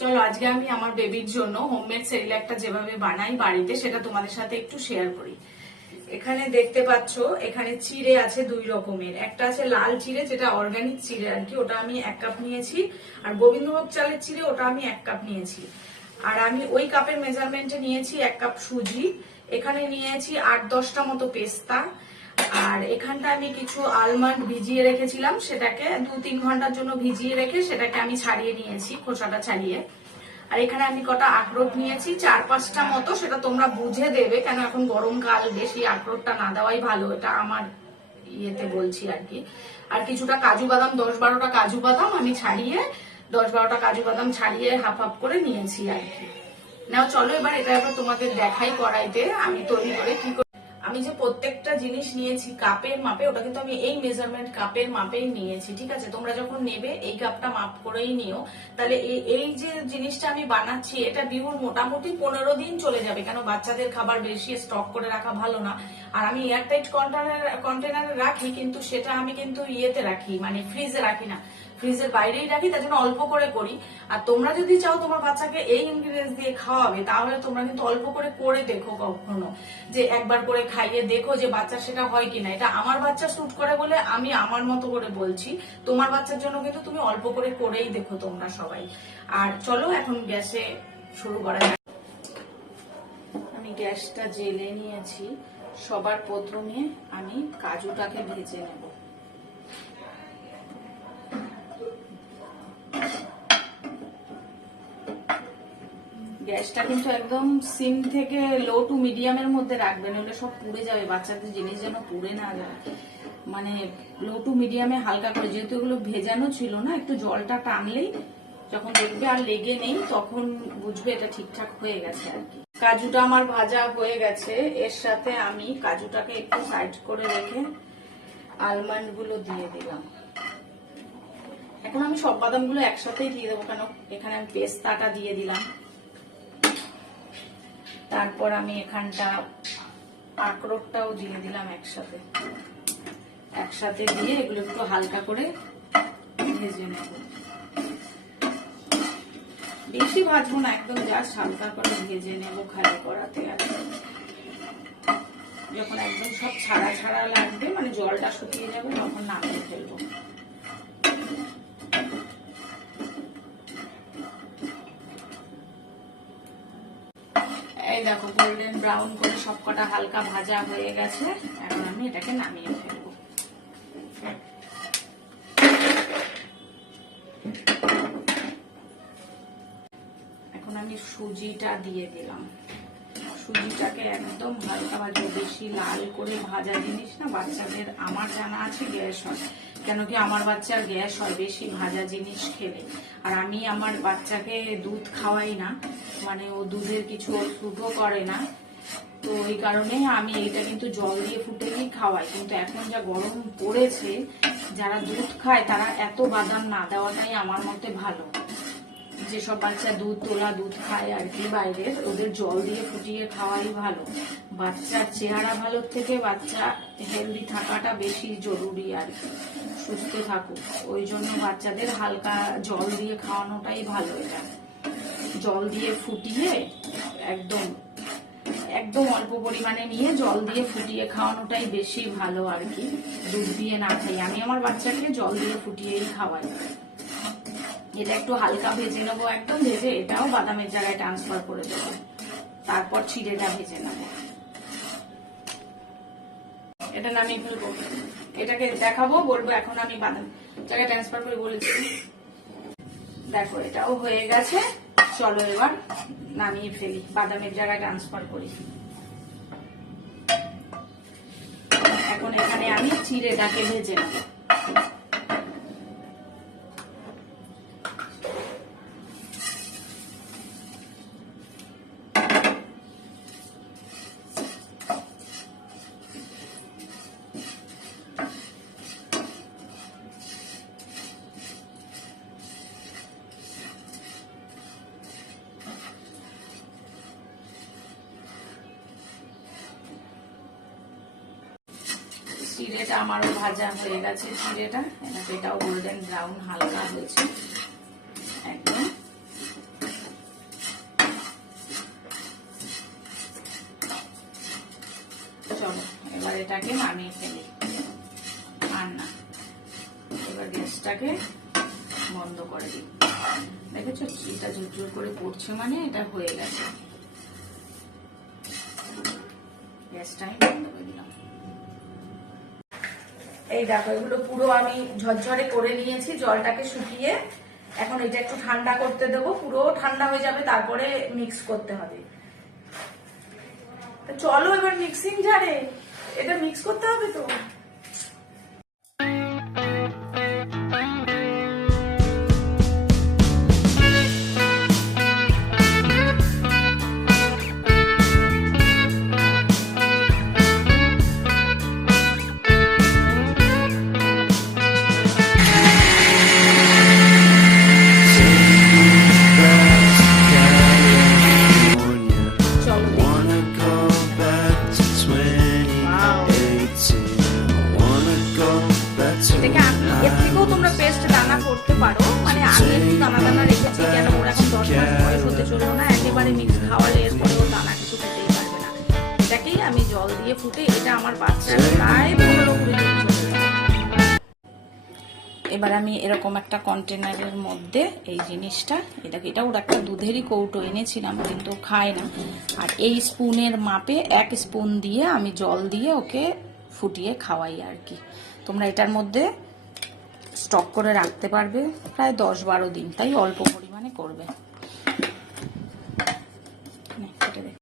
চলো আজকে আমি আমার বেবির জন্য হোমমেড সেরিল্যাকটা যেভাবে বানাই বাড়িতে সেটা তোমাদের সাথে একটু শেয়ার করি। এখানে দেখতে পাচ্ছ এখানে চিড়ে আছে দুই রকমের, একটা আছে লাল চিড়ে যেটা অর্গানিক চিড়ে আর কি, ওটা আমি 1 কাপ নিয়েছি, আর গোবিন্দভোগ চালের চিড়ে ওটা আমি 1 কাপ নিয়েছি। আর আমি ওই কাপের মেজারমেন্টে নিয়েছি 1 কাপ সুজি, এখানে নিয়েছি 8-10টা মতো পেস্তা, আর এখানটা আমি কিছু আলমন্ড ভিজিয়ে রেখেছিলাম, সেটাকে 2-3 ঘন্টার জন্য ভিজিয়ে রেখে সেটাকে আমি ছাড়িয়ে নিয়েছি, খোসাটা ছাড়িয়ে। আর এখানে আমি কটা আখরোট নিয়েছি 4-5টা মতো, সেটা তোমরা বুঝে দেবে, কেন এখন গরমকাল, বেশি আখরোটটা না দেওয়াই ভালো, এটা আমার ইয়েতে বলছি আর কি। আর কিছুটা কাজু বাদাম, 10-12টা কাজু বাদাম আমি ছাড়িয়ে 10-12টা কাজু বাদাম ছাড়িয়ে হাফ হাফ করে নিয়েছি আর কি। নাও চলো এবার এটা এবার তোমাদের দেখাই কড়াইতে আমি তৈরি করে কি করে। আমি যে প্রত্যেকটা জিনিস নিয়েছি কাপের মাপে, ওটা কিন্তু আমি এই মেজারমেন্ট কাপের মাপেই নিয়েছি, ঠিক আছে? তোমরা যখন নেবে এই কাপটা মাপ করেই নিও, তাহলে এই যে জিনিসটা আমি বানাচ্ছি এটা বিহুর মোটামুটি 15 দিন চলে যাবে, কেন বাচ্চাদের খাবার বেশি স্টক করে রাখা ভালো না। আর আমি এয়ারটাইট কন্টেনারে রাখি, কিন্তু সেটা আমি কিন্তু ইয়েতে রাখি, মানে ফ্রিজে রাখি না, ফ্রিজের বাইরেই রাখি, তার জন্য অল্প করে করি। আর তোমরা যদি চাও তোমার বাচ্চাকে এই ইনগ্রিডিয়েন্টস দিয়ে খাওয়াবে, তাহলে তোমরা কিন্তু অল্প করে দেখো, কখনো যে একবার করে খাইয়ে দেখো যে বাচ্চা সেটা হয় কিনা। এটা আমার বাচ্চা শুট করে বলে আমি আমার মতো করে বলছি, তোমার বাচ্চার জন্য কিন্তু তুমি অল্প করেই দেখো তোমরা সবাই। আর চলো এখন গ্যাসে শুরু করা যাক। আমি গ্যাসটা জ্বেলে নিয়েছি, সবার প্রথমে আমি কাজুটাকে ভেজে নেব। গ্যাসটা কিন্তু একদম সিম থেকে লো টু মিডিয়ামের মধ্যে রাখবেন, নইলে সব পুড়ে যাবে, বাচ্চাদের জিনিস যেন পুড়ে না যায়। মানে লো টু মিডিয়ামে হালকা করে, যেহেতু এগুলো ভেজানো ছিল না, একটু জলটা টানলেই যখন দেখবে আর লেগে নেই তখন বুঝবে এটা ঠিকঠাক হয়ে গেছে আর কি। কাজুটা আমার ভাজা হয়ে গেছে, এর সাথে আমি কাজুটাকে একটু সাইড করে রেখে আলমন্ড গুলো দিয়ে দিলাম। এখন আমি সব বাদামগুলো একসাথেই দিয়ে দেবো, কেন এখানে আমি পেস্তাটা দিয়ে দিলাম। তারপর আমি এখানটা আখরোটটাও দিয়ে দিলাম একসাথে দিয়ে এগুলো একটু হালকা করে ভেজে নেব। বেশি ভাজবো না, একদম জাস্ট হালকা করে ভেজে নেব খালি করাতে। আর যখন একদম সব ছাড়া লাগবে, মানে জলটা শুকিয়ে যাবে, তখন নামিয়ে ফেলবো। এই দেখো গোল্ডেন ব্রাউন করে সবকটা হালকা ভাজা হয়ে গেছে, এখন আমি এটাকে নামিয়ে ফেলবো। এখন আমি সুজিটা দিয়ে দিলাম, সুজিটাকে একদম হালকা ভাজবো, বেশি লাল করে ভাজা জিনিস না বাচ্চাদের, আমার জানা আছে গ্যাস হয়, কেন কি আমার বাচ্চার গ্যাস হয় বেশি ভাজা জিনিস খেলে। আর আমি আমার বাচ্চাকে দুধ খাওয়াই না, মানে ও দুধের কিছু ফ্রুটও করে না, তো ওই কারণে আমি এইটা কিন্তু জল দিয়ে ফুটিয়েই খাওয়াই। কিন্তু এখন যা গরম পড়েছে, যারা দুধ খায় তারা এত বাদাম না দেওয়াটাই আমার মতে ভালো। যেসব বাচ্চা তোলা দুধ খায় আর কি বাইরের, ওদের জল দিয়ে ফুটিয়ে খাওয়াই ভালো। বাচ্চার চেহারা ভালোর থেকে বাচ্চা হেলদি থাকাটা বেশি জরুরি আর কি, সুস্থ থাকুক, ওই জন্য বাচ্চাদের হালকা জল দিয়ে খাওয়ানোটাই ভালো। এটা জল দিয়ে ফুটিয়ে একদম অল্প পরিমাণে নিয়ে জল দিয়ে ফুটিয়ে খাওয়ানোটাই বেশি ভালো আর কি, দুধ দিয়ে না খাই। আমি আমার বাচ্চাকে জল দিয়ে ফুটিয়েই খাওয়াই। এটা একটু হালকা ভেজে নেবো, একদম ভেজে এটাও বাদামের জায়গায় ট্রান্সফার করে দেবো, তারপর চিড়েটা ভেজে নেবো। এটা নামিয়ে ফেলবো, এটাকে দেখাবো, বলবো এখন আমি বাদাম জায়গায় ট্রান্সফার করে বলেছি। দেখো এটাও হয়ে গেছে, চলো এবার নামিয়ে ফেলি, বাদামের জায়গায় ট্রান্সফার করি। এখন এখানে আমি চিড়েটাকে ভেজে নেবো। চিড়েটা আমারও ভাজা হয়ে গেছে, চিড়েটাও গোল্ডেন ব্রাউন হালকা হয়েছে একদম। এটাকে নামিয়ে ফেলি। আর না, এবার গ্যাসটাকে বন্ধ করে দিই। দেখেছো চিটা ঝুরঝুর করে পড়ছে, মানে এটা হয়ে গেছে। গ্যাসটা আমি বন্ধ করে দিলাম। এই দেখো এগুলো পুরো আমি ঝরঝরে করে নিয়েছি, জলটাকে শুকিয়ে। এখন এটা একটু ঠান্ডা করতে দেবো, পুরো ঠান্ডা হয়ে যাবে, তারপরে মিক্স করতে হবে। চলো এবার মিক্সিং জারে এটা মিক্স করতে হবে তো। এটাকে আমি এর থেকেও তোমরা পেস্ট দানা করতে পারো, মানে আমি একটু দানা দানা রেখেছি, কেন ওরা এখন 10 মাস বয়স হতে চললো না, একেবারে মিক্স খাওয়ালে এরপরেও দানা কিছু খেতেই পারবে না। এটাকেই আমি জল দিয়ে ফুটে, এটা আমার বাচ্চা প্রায় 15-20 দিন চলে যাবে। এবার আমি এরকম একটা কন্টেনারের মধ্যে এই জিনিসটা, এটা ওর একটা দুধেরই কৌটো এনেছিলাম, কিন্তু খায় না। আর এই স্পুনের মাপে 1 স্পুন দিয়ে আমি জল দিয়ে ওকে ফুটিয়ে খাওয়াই আর কি। তোমরা এটার মধ্যে স্টক করে রাখতে পারবে প্রায় 10-12 দিন, তাই অল্প পরিমাণে করবে।